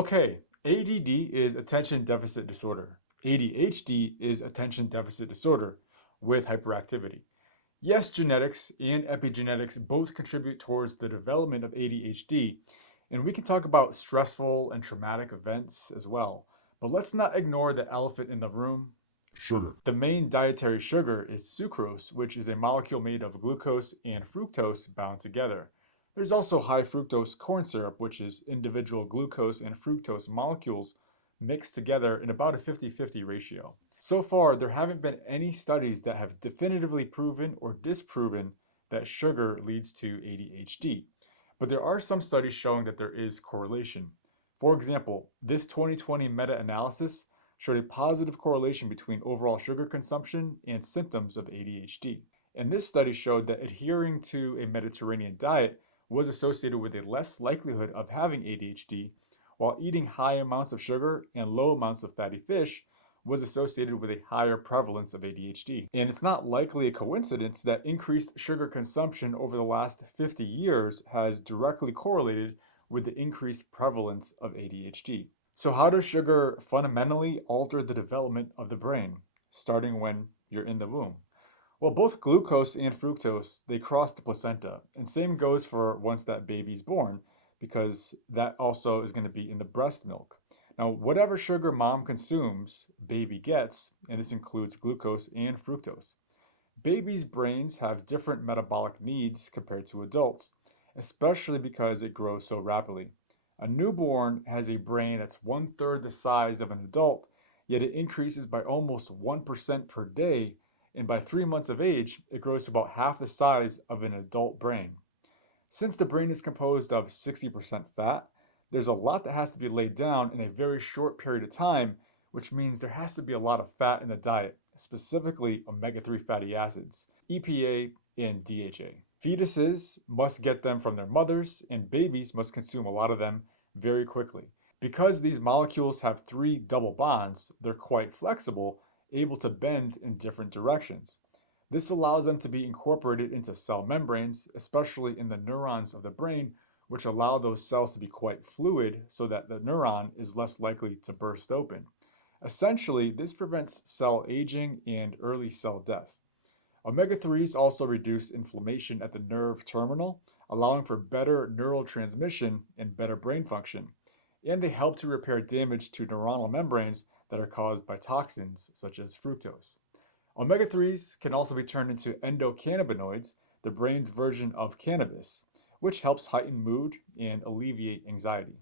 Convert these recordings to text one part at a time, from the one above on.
Okay, ADD is attention deficit disorder. ADHD is attention deficit disorder with hyperactivity. Yes, genetics and epigenetics both contribute towards the development of ADHD, and we can talk about stressful and traumatic events as well. But let's not ignore the elephant in the room. Sugar. The main dietary sugar is sucrose, which is a molecule made of glucose and fructose bound together. There's also high fructose corn syrup, which is individual glucose and fructose molecules mixed together in about a 50-50 ratio. So far, there haven't been any studies that have definitively proven or disproven that sugar leads to ADHD. But there are some studies showing that there is correlation. For example, this 2020 meta-analysis showed a positive correlation between overall sugar consumption and symptoms of ADHD. And this study showed that adhering to a Mediterranean diet was associated with a less likelihood of having ADHD, while eating high amounts of sugar and low amounts of fatty fish was associated with a higher prevalence of ADHD. And it's not likely a coincidence that increased sugar consumption over the last 50 years has directly correlated with the increased prevalence of ADHD. So, how does sugar fundamentally alter the development of the brain, starting when you're in the womb? Well, both glucose and fructose, they cross the placenta, and same goes for once that baby's born, because that also is going to be in the breast milk. Now, whatever sugar mom consumes, baby gets, and this includes glucose and fructose. Babies' brains have different metabolic needs compared to adults, especially because it grows so rapidly. A newborn has a brain that's one-third the size of an adult, yet it increases by almost 1% per day, and by 3 months of age, it grows to about half the size of an adult brain. Since the brain is composed of 60% fat, there's a lot that has to be laid down in a very short period of time, which means there has to be a lot of fat in the diet, specifically omega-3 fatty acids, EPA and DHA. Fetuses must get them from their mothers, and babies must consume a lot of them very quickly. Because these molecules have three double bonds, they're quite flexible, able to bend in different directions. This allows them to be incorporated into cell membranes, especially in the neurons of the brain, which allow those cells to be quite fluid so that the neuron is less likely to burst open. Essentially, this prevents cell aging and early cell death. Omega-3s also reduce inflammation at the nerve terminal, allowing for better neural transmission and better brain function. And they help to repair damage to neuronal membranes that are caused by toxins such as fructose. Omega-3s can also be turned into endocannabinoids, the brain's version of cannabis, which helps heighten mood and alleviate anxiety.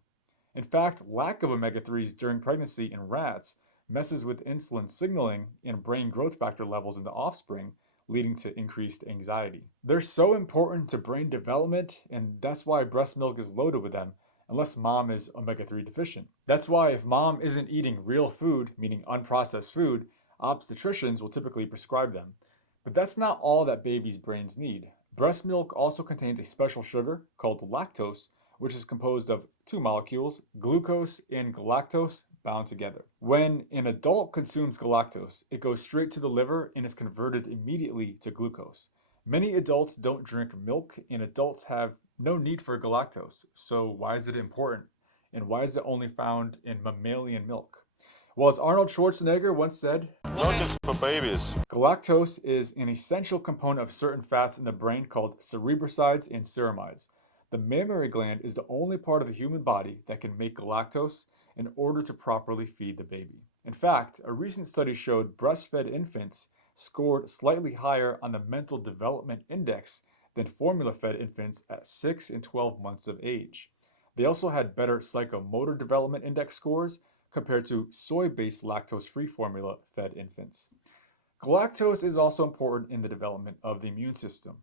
In fact, lack of omega-3s during pregnancy in rats messes with insulin signaling and brain growth factor levels in the offspring, leading to increased anxiety. They're so important to brain development, and that's why breast milk is loaded with them, unless mom is omega-3 deficient. That's why if mom isn't eating real food, meaning unprocessed food, obstetricians will typically prescribe them. But that's not all that babies' brains need. Breast milk also contains a special sugar called lactose, which is composed of two molecules, glucose and galactose, bound together. When an adult consumes galactose, it goes straight to the liver and is converted immediately to glucose. Many adults don't drink milk, and adults have no need for galactose. So why is it important? And why is it only found in mammalian milk? Well, as Arnold Schwarzenegger once said, Milk is for babies. galactose is an essential component of certain fats in the brain called cerebrosides and ceramides. The mammary gland is the only part of the human body that can make galactose in order to properly feed the baby. In fact, a recent study showed breastfed infants scored slightly higher on the mental development index than formula-fed infants at 6 and 12 months of age. They also had better psychomotor development index scores compared to soy-based lactose-free formula-fed infants. Galactose is also important in the development of the immune system.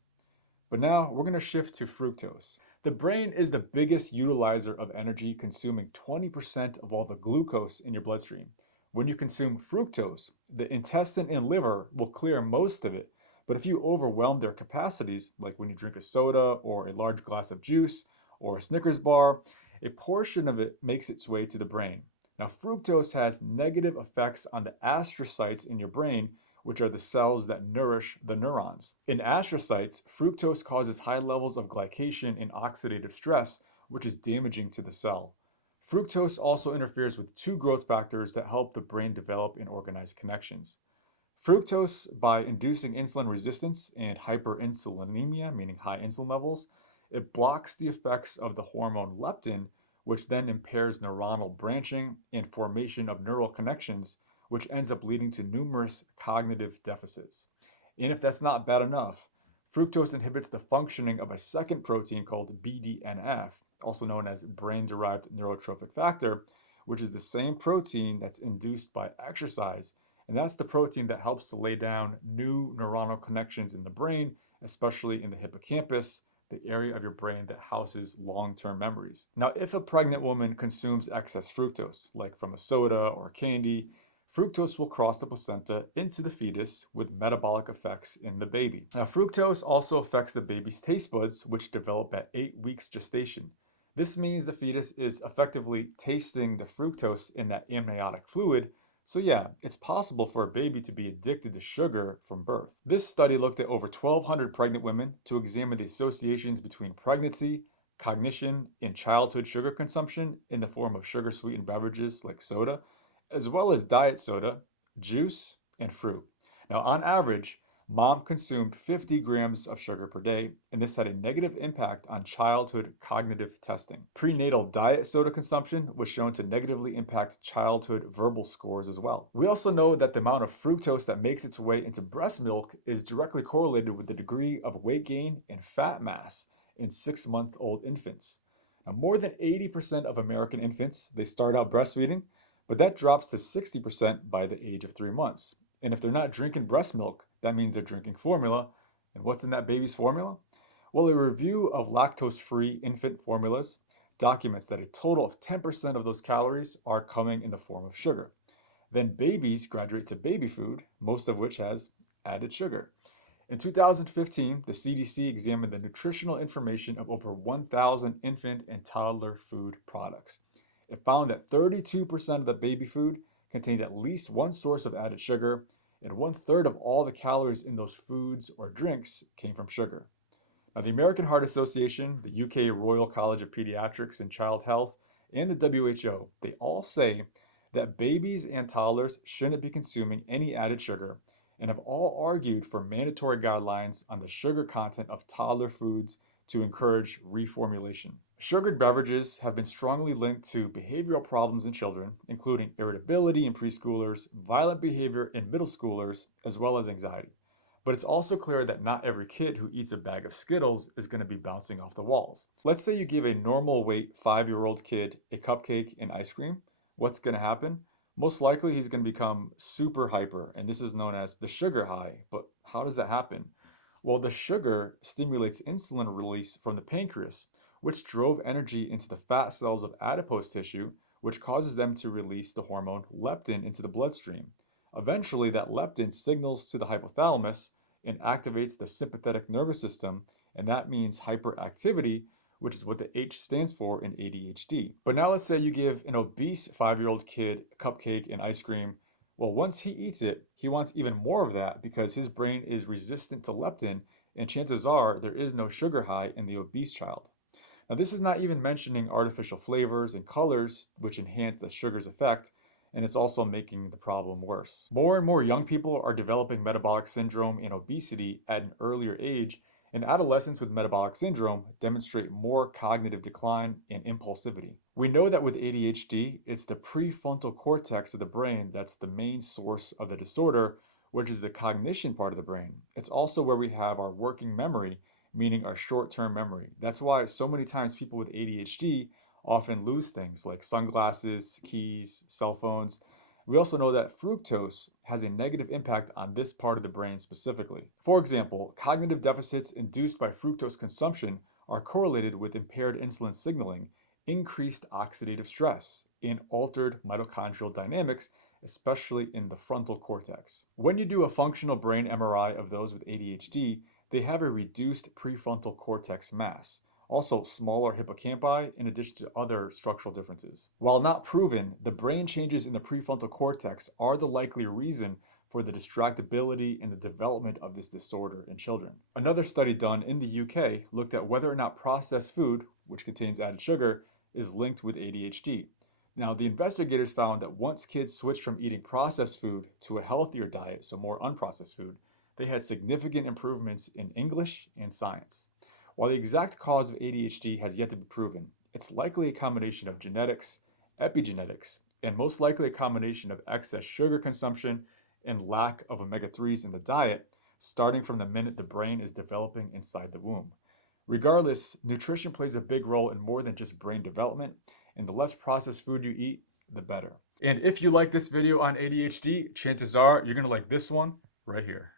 But now we're going to shift to fructose. The brain is the biggest utilizer of energy, consuming 20% of all the glucose in your bloodstream. When you consume fructose, the intestine and liver will clear most of it, but if you overwhelm their capacities, like when you drink a soda or a large glass of juice or a Snickers bar, a portion of it makes its way to the brain. Now, fructose has negative effects on the astrocytes in your brain, which are the cells that nourish the neurons. In astrocytes, fructose causes high levels of glycation and oxidative stress, which is damaging to the cell. Fructose also interferes with two growth factors that help the brain develop and organize connections. Fructose, by inducing insulin resistance and hyperinsulinemia, meaning high insulin levels, it blocks the effects of the hormone leptin, which then impairs neuronal branching and formation of neural connections, which ends up leading to numerous cognitive deficits. And if that's not bad enough, fructose inhibits the functioning of a second protein called BDNF, also known as brain derived neurotrophic factor, which is the same protein that's induced by exercise, and that's the protein that helps to lay down new neuronal connections in the brain, especially in the hippocampus, the area of your brain that houses long-term memories. Now, if a pregnant woman consumes excess fructose, like from a soda or candy, fructose will cross the placenta into the fetus with metabolic effects in the baby. Now, fructose also affects the baby's taste buds, which develop at 8 weeks gestation. This means the fetus is effectively tasting the fructose in that amniotic fluid. So yeah, it's possible for a baby to be addicted to sugar from birth. This study looked at over 1,200 pregnant women to examine the associations between pregnancy, cognition, and childhood sugar consumption in the form of sugar-sweetened beverages like soda, as well as diet soda, juice, and fruit. Now, on average, mom consumed 50 grams of sugar per day, and this had a negative impact on childhood cognitive testing. Prenatal diet soda consumption was shown to negatively impact childhood verbal scores as well. We also know that the amount of fructose that makes its way into breast milk is directly correlated with the degree of weight gain and fat mass in 6-month-old infants. Now, more than 80% of American infants, they start out breastfeeding, but that drops to 60% by the age of 3 months. And if they're not drinking breast milk, that means they're drinking formula. And what's in that baby's formula? Well, a review of lactose-free infant formulas documents that a total of 10% of those calories are coming in the form of sugar. Then babies graduate to baby food, most of which has added sugar. In 2015, the CDC examined the nutritional information of over 1,000 infant and toddler food products. It found that 32% of the baby food contained at least one source of added sugar, and 1/3 of all the calories in those foods or drinks came from sugar. Now, the American Heart Association, the UK Royal College of Pediatrics and Child Health, and the WHO, they all say that babies and toddlers shouldn't be consuming any added sugar and have all argued for mandatory guidelines on the sugar content of toddler foods to encourage reformulation. Sugared beverages have been strongly linked to behavioral problems in children, including irritability in preschoolers, violent behavior in middle schoolers, as well as anxiety. But it's also clear that not every kid who eats a bag of Skittles is going to be bouncing off the walls. Let's say you give a normal weight 5-year-old kid a cupcake and ice cream. What's going to happen? Most likely he's going to become super hyper, and this is known as the sugar high. But how does that happen? Well, the sugar stimulates insulin release from the pancreas, which drove energy into the fat cells of adipose tissue, which causes them to release the hormone leptin into the bloodstream. Eventually, that leptin signals to the hypothalamus and activates the sympathetic nervous system, and that means hyperactivity, which is what the H stands for in ADHD. But now let's say you give an obese 5-year-old kid a cupcake and ice cream. Well, once he eats it, he wants even more of that because his brain is resistant to leptin, and chances are there is no sugar high in the obese child. Now, this is not even mentioning artificial flavors and colors, which enhance the sugar's effect, and it's also making the problem worse. More and more young people are developing metabolic syndrome and obesity at an earlier age, and adolescents with metabolic syndrome demonstrate more cognitive decline and impulsivity. We know that with ADHD, it's the prefrontal cortex of the brain that's the main source of the disorder, which is the cognition part of the brain. It's also where we have our working memory, meaning our short-term memory. That's why so many times people with ADHD often lose things like sunglasses, keys, cell phones. We also know that fructose has a negative impact on this part of the brain specifically. For example, cognitive deficits induced by fructose consumption are correlated with impaired insulin signaling, increased oxidative stress, and altered mitochondrial dynamics, especially in the frontal cortex. When you do a functional brain MRI of those with ADHD, they have a reduced prefrontal cortex mass, also smaller hippocampi, in addition to other structural differences. While not proven, the brain changes in the prefrontal cortex are the likely reason for the distractibility and the development of this disorder in children. Another study done in the UK looked at whether or not processed food, which contains added sugar, is linked with ADHD. Now, the investigators found that once kids switched from eating processed food to a healthier diet, so more unprocessed food, they had significant improvements in English and science. While the exact cause of ADHD has yet to be proven, it's likely a combination of genetics, epigenetics, and most likely a combination of excess sugar consumption and lack of omega 3s in the diet, starting from the minute the brain is developing inside the womb. Regardless, nutrition plays a big role in more than just brain development, and the less processed food you eat, the better. And if you like this video on ADHD, chances are you're going to like this one right here.